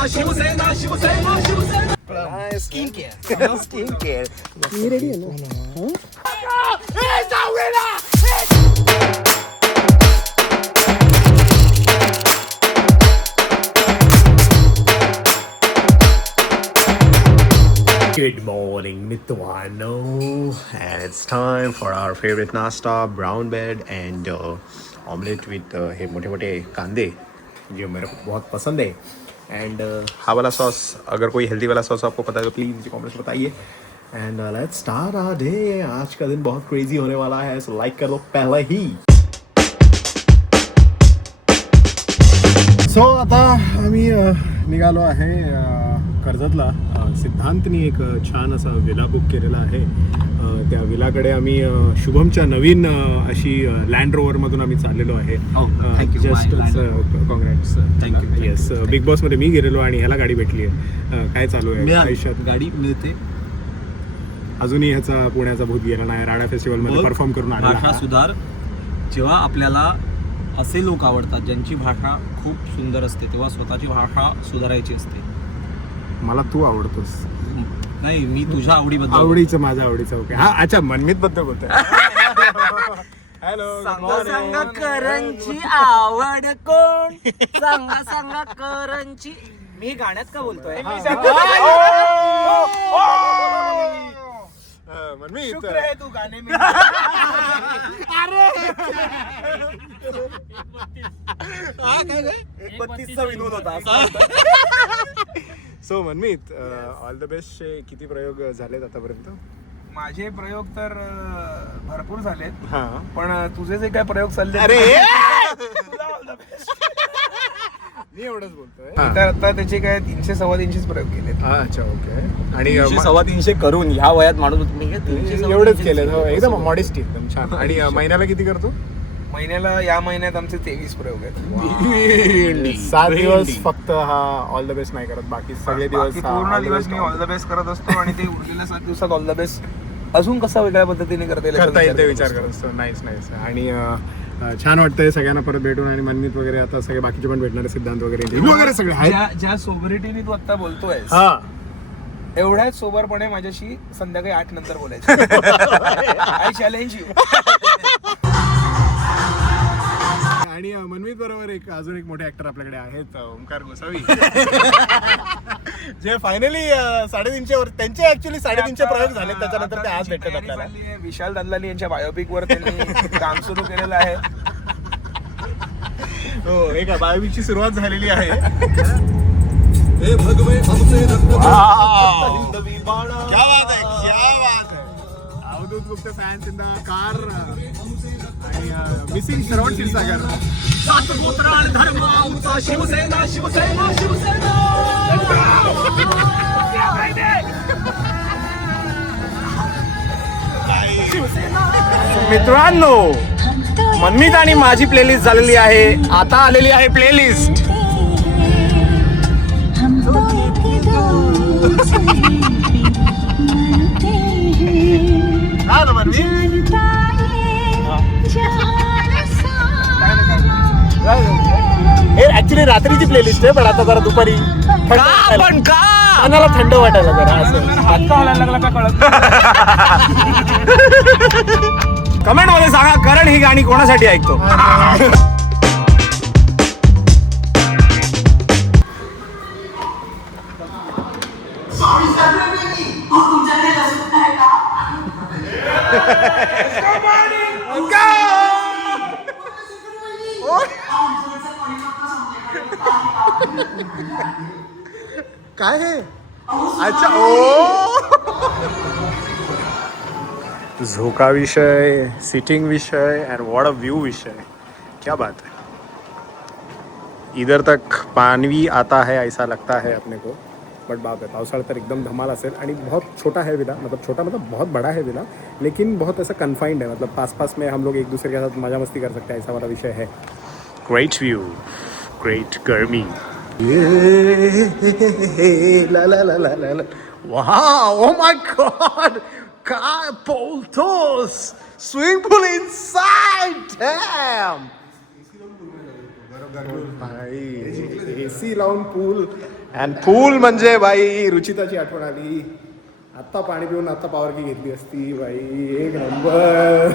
Skin care मी ready आहे ना. Good morning, Mitwano, and it's time for our favorite nasta, brown bread and omelette with हे मोटे मोटे कांदे जो मेरे को बहुत पसंद है. एंड हाँ वाला सॉस, अगर कोई हेल्दी वाला सॉस आपको पता है तो प्लीज़ मुझे कमेंट्स बताइए. And let's start our day. आज का दिन बहुत क्रेजी होने वाला है, सो लाइक कर लो पहले ही. सो आता आम्ही निघालो आहे कर्जतला. सिद्धांतनी एक छान असा विला बुक केलेला आहे. त्या विलाकडे आम्ही शुभमच्या नवीन अशी लँड रोवरमधून आम्ही चाललेलो आहे. Just congrats. Thank you. Yes, big बॉसमध्ये मी गेलेलो आणि ह्याला गाडी भेटली आहे. काय चालू आहे आयुष्यात? गाडी मिळते अजूनही ह्याचा पुण्याचा भूत गेला नाही. राडा फेस्टिवलमध्ये परफॉर्म करून आला. भाषा सुधार. जेव्हा आपल्याला असे लोक आवडतात ज्यांची भाषा खूप सुंदर असते, तेव्हा स्वतःची भाषा सुधारायची असते. मला तू आवडतोस. नाही, मी तुझ्या आवडीबद्दल. आवडीचं माझ्या आवडीचं. ओके. हा, अच्छा, मनमीत बद्दल बोलतोय. हॅलो. सांगा करणची आवड कोण? सांगा करणची. मी गाण्यात का बोलतोय? मनमीत, शुक्र आहे तू गाणे मी. अरे 32चा विनोद होता. So Manmeet, all the best. किती प्रयोग झालेत आतापर्यंत? माझे प्रयोग तर भरपूर झालेत. हा, पण तुझे जे काय प्रयोग चालले, अरे तुला all the best. मी एवढंच बोलतोय. तर आता त्याचे काय 300-325 प्रयोग केलेत. अच्छा, ओके. आणि 300-325 करून ह्या वयात माणूस एवढंच केलं. एकदम मॉडेस्टी, एकदम छान. आणि महिन्याला किती करतो? महिन्याला, या महिन्यात आमचे 23 प्रयोग आहेत. 7 दिवस फक्त हा ऑल द बेस्ट नाही करत, बाकी सगळे दिवस बाकी पूर्ण दिवस मी ऑल द बेस्ट करत असतो. आणि ते उरलेल्या 7 दिवसात ऑल द बेस्ट अजून कसा वेगळ्या पद्धतीने करता येईल ते विचार करत असतो. नाईस. आणि छान वाटतंय सगळ्यांना परत भेटून. आणि मनमीत वगैरे आता सगळे बाकीचे पण भेटणार, सिद्धांत वगैरे सगळे आहेत. ज्या सोबरिटीने तू आता बोलतोय, एवढ्याच सोबरपणे माझ्याशी संध्याकाळी 8 नंतर बोलायचं. I challenge you. आणि मनमीत बरोबर अजून एक मोठे ऍक्टर आपल्याकडे आहेत, ओमकार गोसावी. जे फायनली 350 वर त्यांचे ऍक्च्युअली 350 प्रयोग झाले. त्याच्यानंतर ते आज भेटतात आपल्याला. विशाल दल्लानी यांच्या बायोपिक वर त्यांनी काम सुरू केलेलं आहे. हो, एका बायोपिकची सुरुवात झालेली आहे. अवधूत गुप्त फॅन्स इन द कार. आणि मिसिंग श्रवण क्षीरसागर. मित्रांनो, मनमीत आणि माझी प्लेलिस्ट झालेली आहे. आता आलेली आहे प्लेलिस्ट. हे ऍक्च्युली रात्रीची प्लेलिस्ट आहे, पण आता जरा दुपारी कानाला थंड वाटायला जरा असं. कमेंट मध्ये सांगा, करण ही गाणी कोणासाठी ऐकतो. काय हे? अच्छा, ओ झोका विषय, सिटिंग विषय एंड व्हाट अ व्यू विषय. क्या बात है. इधर तक पानी आता है ऐसा लगता है अपने को, बट बाप है पावसाळ्यात तर एकदम धमाल असेल. आणि बहुत छोटा है विला, मतलब छोटा मतलब बहुत बड़ा है विला, लेकिन बहुत ऐसा कन्फाइंड है. मतलब पास में हम लोग एक दूसरे के साथ मजा मस्ती कर सकते हैं, ऐसा वाला विषय है. ग्रेट व्यू, ग्रेट गर्मी. ला ला ला ला ला. वाव, ओ माय गॉड, काय बोलतोस. स्विमिंग पूल इनसाइड. डॅम भाई, एसी लावून पूल अँड पूल म्हणजे बाई रुचिताची आठवण आली. आत्ता पाणी पिऊन आत्ता पॉवर की घेतली असती बाई. एक नंबर.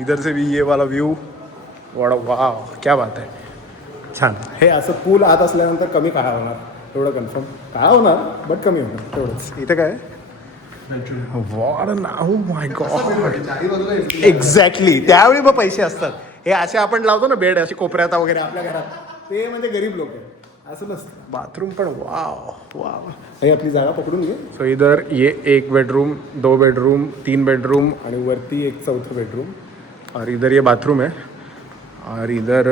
इधर से भी ये वाला व्यू. वाव क्या बात आहे. छान. हे असं पूल आत असल्यानंतर कमी काळा होणार एवढं कन्फर्म. काळा होणार बट कमी होणार तेवढंच. इथे काय माय गॉड. एक्झॅक्टली त्यावेळी मग पैसे असतात. हे असे आपण लावतो ना बेड असे कोपऱ्यात वगैरे आपल्या घरात, ते म्हणजे गरीब लोक असं नसतं. बाथरूम पण वाव वाव. हे आपली जागा पकडून घे. सो इधर ये 1 बेडरूम 2 बेडरूम 3 बेडरूम आणि वरती एक 4थं बेडरूम. और इधर ये बाथरूम है. और इधर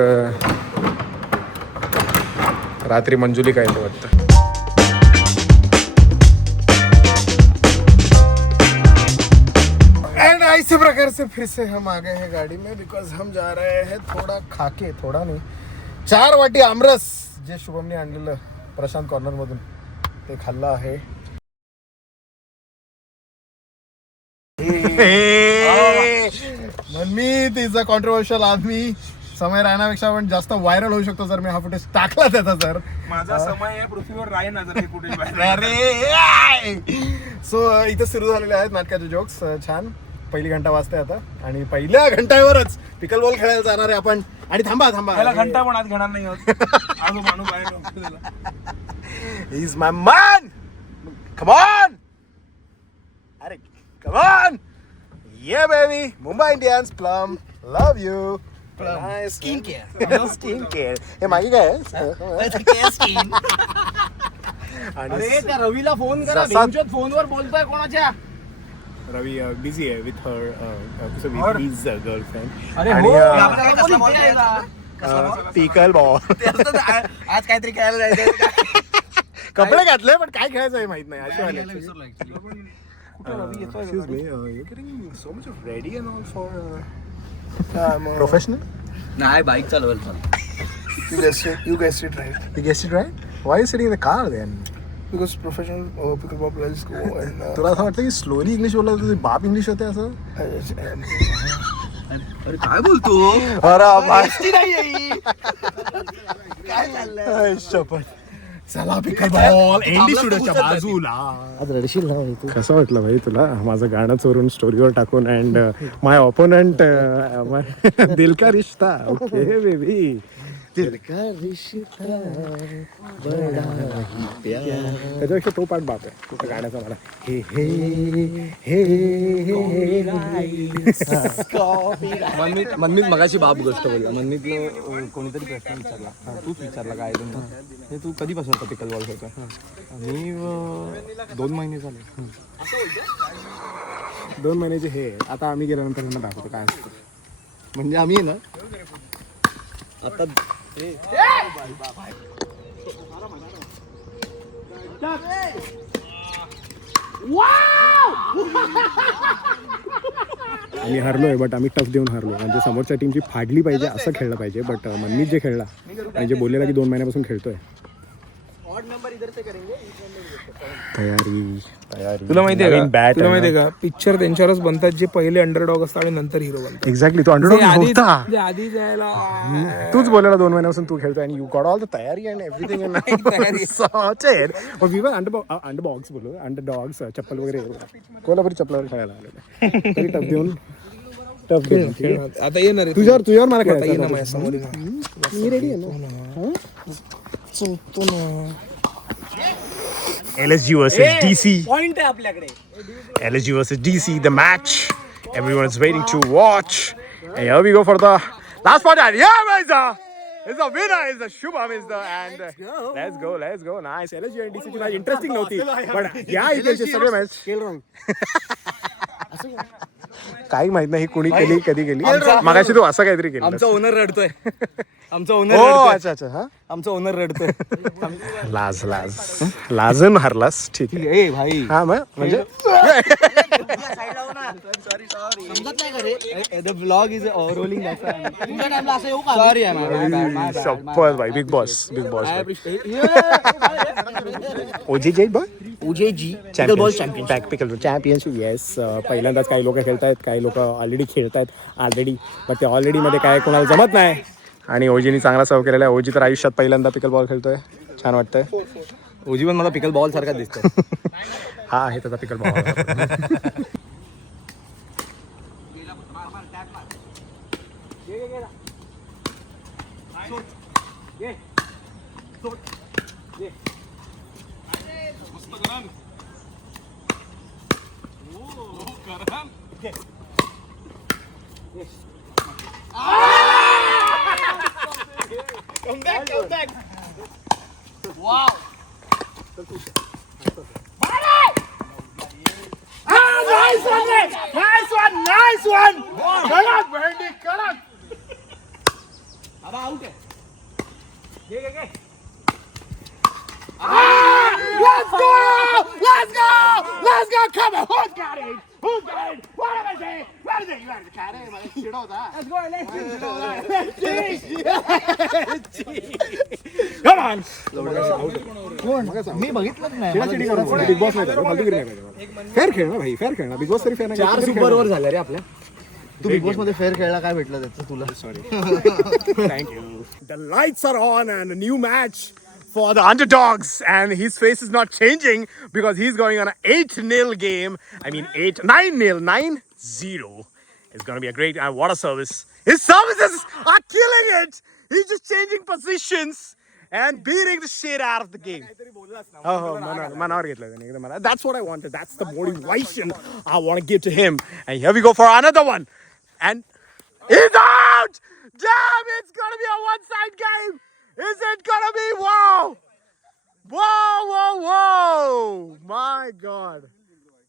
रात्री मंजुली काय ते वाटतं. एंड ऐसे प्रकार से फिर से हम आ गए हैं गाड़ी में बिकॉज हम जा रहे हैं थोड़ा खाके. थोडा नाही 4 वाटी आमरस जे शुभमने आणलेलं प्रशांत कॉर्नर मधून ते खाल्लं आहे. मनमीत इज अ कॉन्ट्रोवर्शियल आदमी. समय राहण्यापेक्षा पण जास्त व्हायरल होऊ शकतो जर मी हा फुटेज टाकला त्याचा. तर माझा समय या पृथ्वीवर राहीना जर हे कुठे बाहेर. अरे सो इथे सुरू झालेले आहेत नाटकाचे जोक्स. छान. पहिली घंटा वाजते आता आणि पहिल्या घंट्यावरच पिकल बॉल खेळायला जाणार आहे आपण. आणि थांबा त्याला घंटा पण आज घेणार नाही आहोत. आज माणूस बाहेर is my man. Come on. अरे कम ऑन. ये baby Mumbai Indians plum love you. Skin care. Skin care. हे मागे काय अरे त्या रवीला फोन करा. फोनवर बोलतोय कोणाच्या. रवी बिझी आहे विथ हर हिज गर्लफ्रेंड. अरे पिकल बॉल. आज काहीतरी खेळायला जायचं. कपडे घातले पण काय खेळायचं आहे माहित नाही अशी वाले. Excuse me, you're getting so much of ready and all for professional? नाही बाईक चालवायला. You guessed it right. You guessed it right? Why are you sitting in the car then? Because professional pickleball players go and तुला असं वाटतं की slowly English बोलला तुझे बाप English होते असं. अरे काय बोलतो. काय चाललंय. चला पिकलबॉल एंडी स्टुडिओच्या बाजूला. आज रडशील ना तू. कसं वाटलं भाई तुला माझं गाणं चोरून स्टोरीवर टाकून. अँड माय ऑपोनंट दिल का रिश्ता. Okay baby. त्याच्यापेक्षा तो पाठ बाप आहे त्या गाण्याचा मला. हे हे मनमीत मगाशी बाप गोष्ट बोलला. मनमीतलं कोणीतरी प्रश्न विचारला. तूच विचारला काय हे तू कधीपासून होता पिकल बॉल खेळतोय. मी 2 महिने झाले. 2 महिन्याचे हे आता आम्ही गेल्यानंतर त्यांना दाखवतो काय असतं. म्हणजे आम्ही ना आता आम्ही हरलोय बट आम्ही टफ देऊन हरलो. म्हणजे समोरच्या टीमची फाडली पाहिजे असं खेळलं पाहिजे. बट मनमीत जे खेळला आणि जे बोललेला की 2 महिन्यापासून खेळतोय. तयारी तुला माहितीये का पिक्चर त्यांच्यावरच बनतात जे पहिले अंडरडॉग असतात आणि नंतर हिरो बनतात. एक्झॅक्टली. तो अंडरडॉग होता. आधी जायला तूच बोलायला 2 महिन्यापासून तू खेळतोय आणि यू गॉट ऑल द तयारी अँड एव्हरीथिंग. सॉर्टेड. वी वर अंडरडॉग्स बोलू. अंडरडॉग्स चप्पल वगैरे कोल्हापुरी चप्पलवर खेळायला आलेलं. तरी टफ देऊन आता येणार तुझ्यावर मला खेळायचं. मी रेडी आहे ना. LSG versus DC. पॉइंट आहे आपल्याकडे. LSG versus DC, the match. Everyone is waiting to watch. And here we go for the last part. And yeah, is the winner is the Shubham is the and let's go. Nice. LSG and DC ची match interesting नव्हती. पण या इकडचे सगळे match काही माहित नाही कुणी केली कधी केली. मागाशी तू असं काहीतरी केलं. आमचा ओनर रडतोय. आमचा ओनर अच्छा हा आमचा ओनर रडतोय. लाजन हरलास. ठीक आहे. ए भाई हा म्हणजे the vlog is rolling. Sorry शपथ भाई. Big boss OG championship. Yes. पहिल्यांदाच काही लोक खेळतायत काही लोक ऑलरेडी खेळतायत बट ते ऑलरेडी मध्ये काय कोणाला जमत नाही. आणि ओजीनी चांगला सर्व केलेला आहे. ओजी तर आयुष्यात पहिल्यांदा पिकल बॉल खेळतोय. छान वाटतंय. उजीवन मला पिकल बॉल सारखा दिसतो. हा आहे त्याचा पिकल बॉल. मी बघितलंच नाही. बिग बॉस फेअर खेळ ना भाई, फेअर खेळ ना. बिग बॉस तरी फेअर 4 सुपर ओव्हर झाल्या रे आपल्या. तू बिग बॉस मध्ये फेअर खेळला, काय भेटलं त्याचं तुला? Sorry. Thank you. The lights are on and a new match for the underdogs, and his face is not changing because he's going on an 8-0 game. I mean 9-0, 9-0. It's going to be a great, what a service. His services are killing it. He's just changing positions and beating the shit out of the game. मनावर घेतलं त्याने एकदम मला. That's what I wanted. That's the motivation I want to give to him. And here we go for another one. And he's out! Damn, it's gonna be a one-side game. Is it gonna be? Wow! Whoa, whoa, whoa! My God.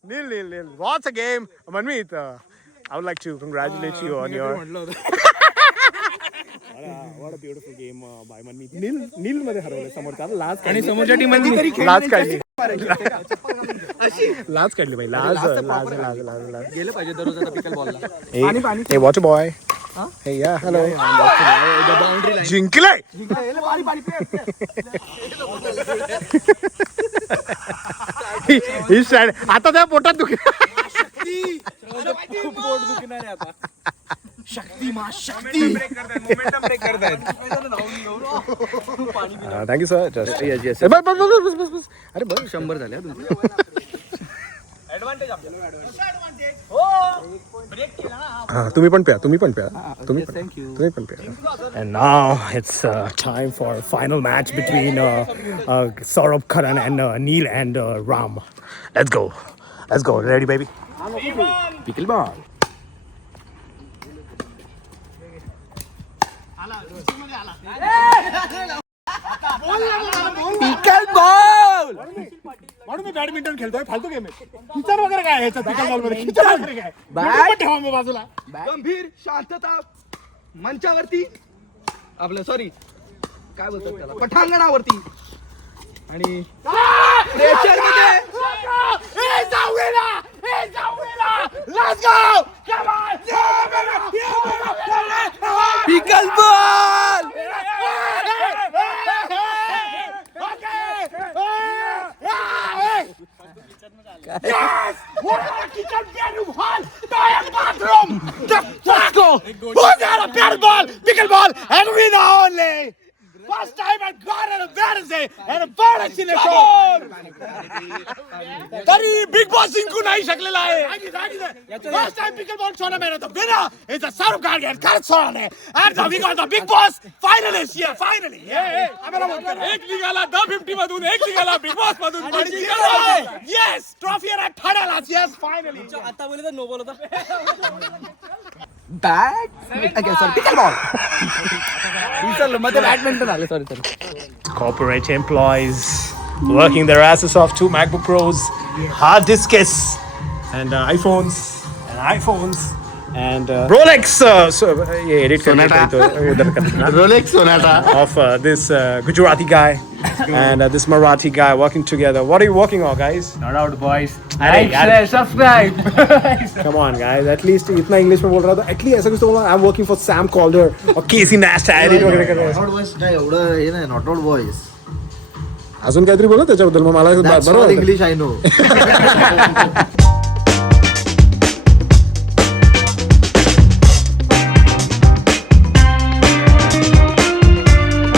0-0. What's a game? Manmeet, I would like to congratulate you on your... What a beautiful game by Manmeet. नील मध्ये हरवलं समोरचा. Last आणि समोरच्या team मध्ये last काढली. Last काढली भाई. Last गेलं पाहिजे दररोज आता पिकल बॉलला. Hey, watch a boy. Hey, yeah, hello. जिंकले. आता त्या पोटात दुखी. पोट दुखणार आहे आता. शक्ती मा शक्ती मोमेंटम ब्रेक करतायत. Thank you sir. जस्ट बस. अरे बस 100 झाले. तुम्ही पण प्या. तुम्ही पण प्या. And now it's time for a final match between Saurabh Karan and Neil and Ram. Let's go. Ready, baby? Pickle ball. Pickle ball म्हणून मी बॅडमिंटन खेळतोय. फालतू गेम आहे. खिचर वगैरे काय आहे पिकल बॉल मध्ये? खिचर वगैरे काय? बॅट ठेवा मी बाजूला. गंभीर शांतता मंचावरती, आपलं सॉरी काय बोलतात त्याला, पठांगणावरती आणि प्रेशर मध्ये. पिकल ball. Yes! What a kitchen bedroom hall! Toilet bathroom! Let's go! Who's got a paddle ball, pickleball, and we know only! First time I got on a Wednesday and a bonus in the show! तरी big boss जिंकू नाही शकलेला आहे. First time pickleball tournament and the winner is the Saurabh Karan. खरंच सोडा नाही. And we got the big boss finalist here, finally! आम्हाला बोल कर. एक निघाला 1050 मधून, एक निघाला बिग बॉस मधून. Yes! ट्रॉफी आहे ठाण्यालाच. Yes, finally! आता बोलले तर नो बोल होता. बॅट सॉरी पिकल बॉल. विसरलो मध्ये बॅडमिंटन आले. Sorry. Corporate employees working their asses off. 2 MacBook Pros, hard disks, and iPhones, and Rolex. ये edit करने तो उधर करना. Rolex Sonata. Of this Gujarati guy and this Marathi guy working together. What are you working on, guys? Not out boys. Like, share, subscribe. Come on, guys. At least इतना English में बोल रहा था. At least ऐसा कुछ तो बोला. I'm working for Sam Calder or Casey Neistat. Edit वगैरह कर रहा है. नॉट बॉयज काय एवढं हे नाही. Not out boys. अजून काहीतरी बोला त्याच्याबद्दल मग मला बरोबर इंग्लिश आय नो.